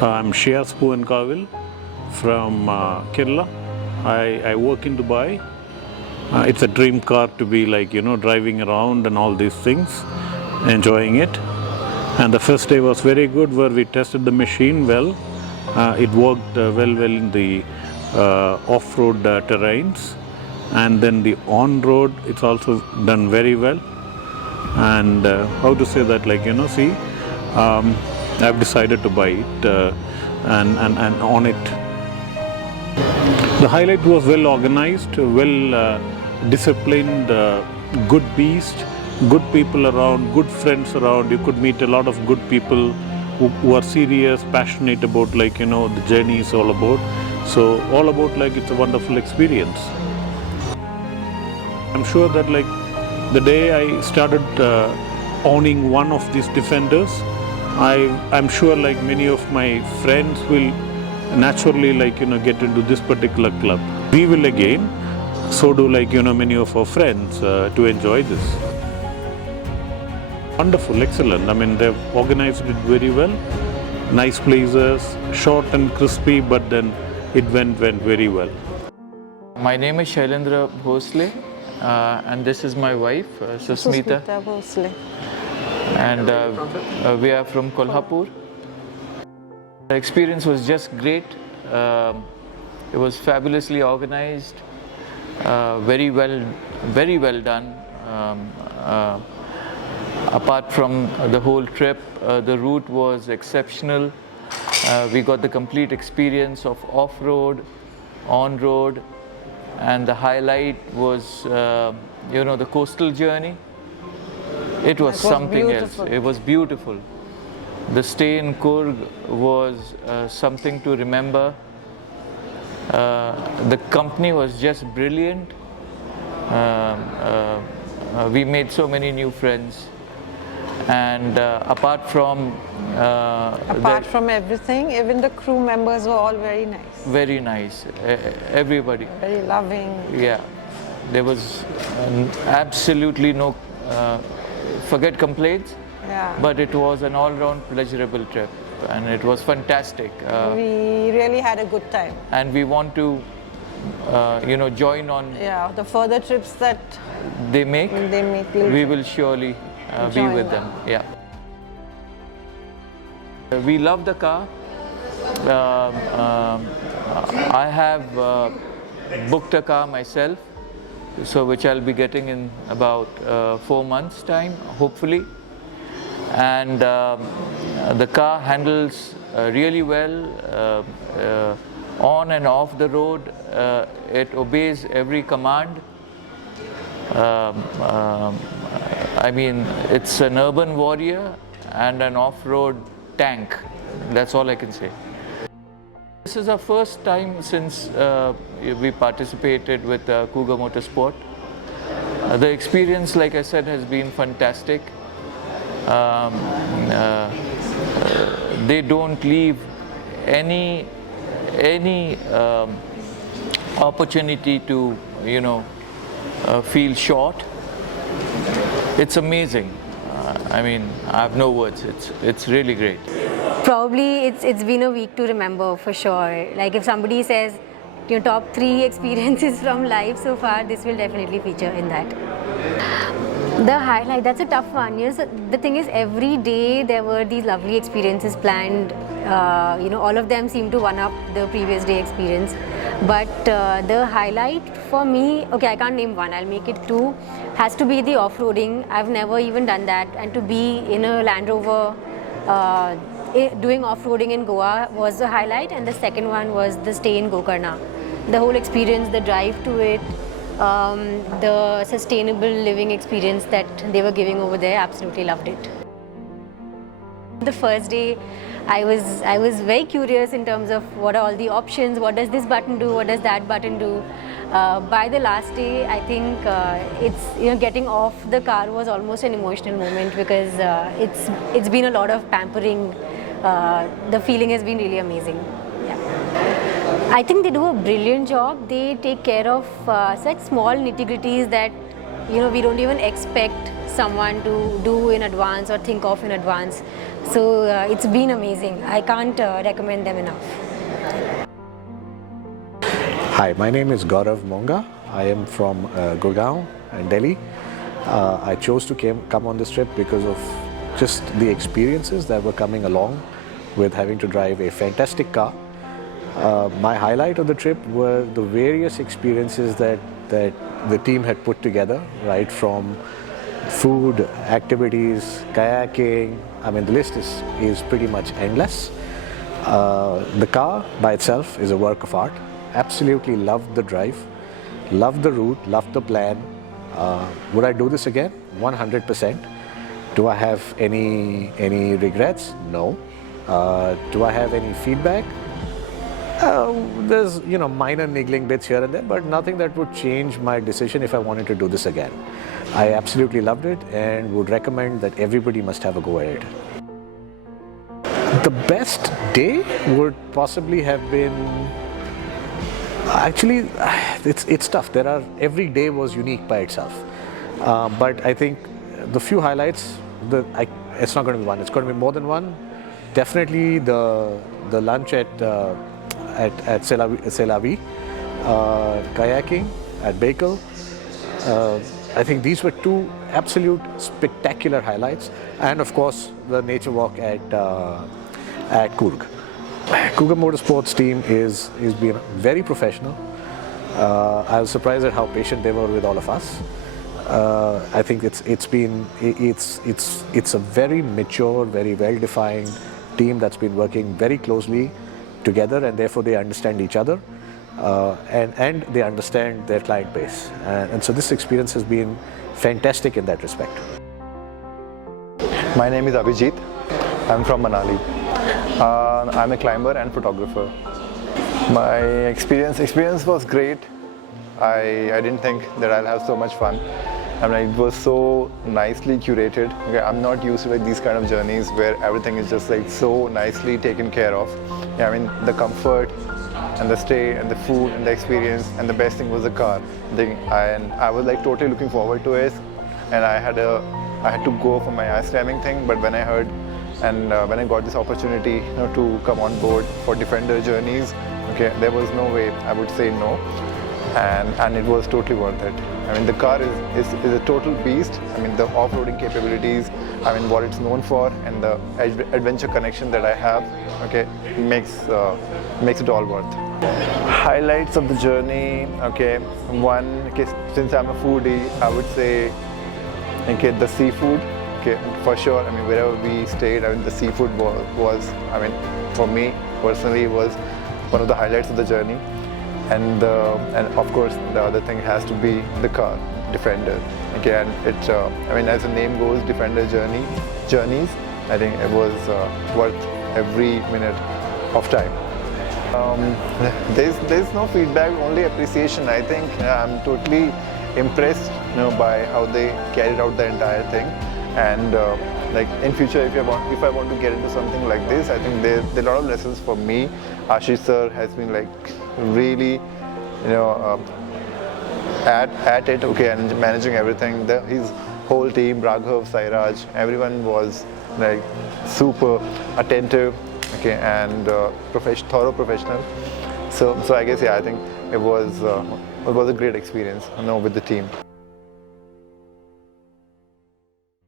I'm Shias Kavil from Kerala. I work in Dubai. It's a dream car to be driving around and all these things, enjoying it. And the first day was very good where we tested the machine well. It worked well in the off-road terrains. And then the on-road, it's also done very well. And how to say that, I've decided to buy it and on it. The highlight was well organized, well disciplined, good beast, good people around, good friends around. You could meet a lot of good people who are serious, passionate about the journey is all about. So all about it's a wonderful experience. I'm sure that the day I started owning one of these Defenders, I'm sure many of my friends will naturally get into this particular club. We will again, so do many of our friends to enjoy this. Wonderful, excellent. I mean, they've organized it very well. Nice places, short and crispy, but then it went very well. My name is Shailendra Bhosle, and this is my wife, Susmita Bhosle. And we are from Kolhapur. The experience was just great. It was fabulously organized, very well done. Apart from the whole trip, the route was exceptional. We got the complete experience of off-road, on-road, and the highlight was, the coastal journey. It was something else. It was beautiful. The stay in Coorg was something to remember. The company was just brilliant. We made so many new friends. And apart from everything, even the crew members were all very nice. Very nice. Everybody. Very loving. Yeah. There was absolutely no forget complaints. Yeah. But it was an all-round pleasurable trip, and it was fantastic. We really had a good time. And we want to, join on. Yeah, the further trips that they make. We will surely be with them. Yeah. We love the car. I have booked a car myself, so which I'll be getting in about 4 months' time, hopefully. And the car handles really well on and off the road. It obeys every command. I mean, it's an urban warrior and an off-road tank. That's all I can say. This is our first time since we participated with Cougar Motorsport. The experience, like I said, has been fantastic. They don't leave any opportunity to feel short. It's amazing. I mean, I have no words. It's really great. Probably it's been a week to remember for sure. Like if somebody says your top 3 experiences from life so far, this will definitely feature in that. The highlight, that's a tough one. Yes, the thing is, every day there were these lovely experiences planned. All of them seem to one-up the previous day experience. But the highlight for me, okay, I can't name one, I'll make it 2, has to be the off-roading. I've never even done that, and to be in a Land Rover doing off-roading in Goa was the highlight, and the second one was the stay in Gokarna. The whole experience, the drive to it, the sustainable living experience that they were giving over there, absolutely loved it. The first day, I was very curious in terms of what are all the options, what does this button do, what does that button do. By the last day, I think getting off the car was almost an emotional moment because it's been a lot of pampering. The feeling has been really amazing. Yeah. I think they do a brilliant job. They take care of such small nitty-gritties that we don't even expect someone to do in advance or think of in advance. So it's been amazing. I can't recommend them enough. Hi, my name is Gaurav Monga. I am from Gurgaon in Delhi. I chose to come on this trip because of just the experiences that were coming along with having to drive a fantastic car. My highlight of the trip were the various experiences that the team had put together, right from food, activities, kayaking. I mean, the list is pretty much endless. The car by itself is a work of art. Absolutely loved the drive, loved the route, loved the plan. Would I do this again? 100%. Do I have any regrets? No. Do I have any feedback? There's minor niggling bits here and there, but nothing that would change my decision if I wanted to do this again. I absolutely loved it and would recommend that everybody must have a go at it. The best day would possibly have been. Actually, it's tough. Every day was unique by itself, but I think the few highlights. It's not going to be one. It's going to be more than one. Definitely the lunch at Selavi, kayaking at Bekal. I think these were two absolute spectacular highlights, and of course the nature walk at Coorg. Cougar Motorsports team is being very professional. I was surprised at how patient they were with all of us. I think it's a very mature, very well-defined team that's been working very closely together, and therefore they understand each other and they understand their client base. And so this experience has been fantastic in that respect. My name is Abhijit. I'm from Manali. I'm a climber and photographer. My experience was great. I didn't think that I'll have so much fun. I mean, it was so nicely curated. Okay, I'm not used to like these kind of journeys where everything is just like so nicely taken care of. Yeah, I mean, the comfort and the stay and the food and the experience, and the best thing was the car thing. And I was like totally looking forward to it. And I had to go for my ice climbing thing, but when I heard and when I got this opportunity to come on board for Defender journeys, okay, there was no way I would say no, and it was totally worth it. I mean, the car is a total beast. I mean, the off-roading capabilities, I mean, what it's known for, and the adventure connection that I have, okay, makes it all worth. Highlights of the journey, okay, one, okay, since I'm a foodie, I would say, okay, the seafood. Okay, for sure. I mean, wherever we stayed, I mean, the seafood was, I mean, for me personally, was one of the highlights of the journey. And of course, the other thing has to be the car, Defender. Again, I mean, as the name goes, Defender journeys. I think it was worth every minute of time. There's no feedback, only appreciation. I think I'm totally impressed, by how they carried out the entire thing. And like in future, if I want to get into something like this, I think there are a lot of lessons for me. Ashish sir has been like really, at it, okay, and managing everything. His whole team, Raghav, Sairaj, everyone was like super attentive, okay, and thorough professional. So I guess, yeah, I think it was a great experience, with the team.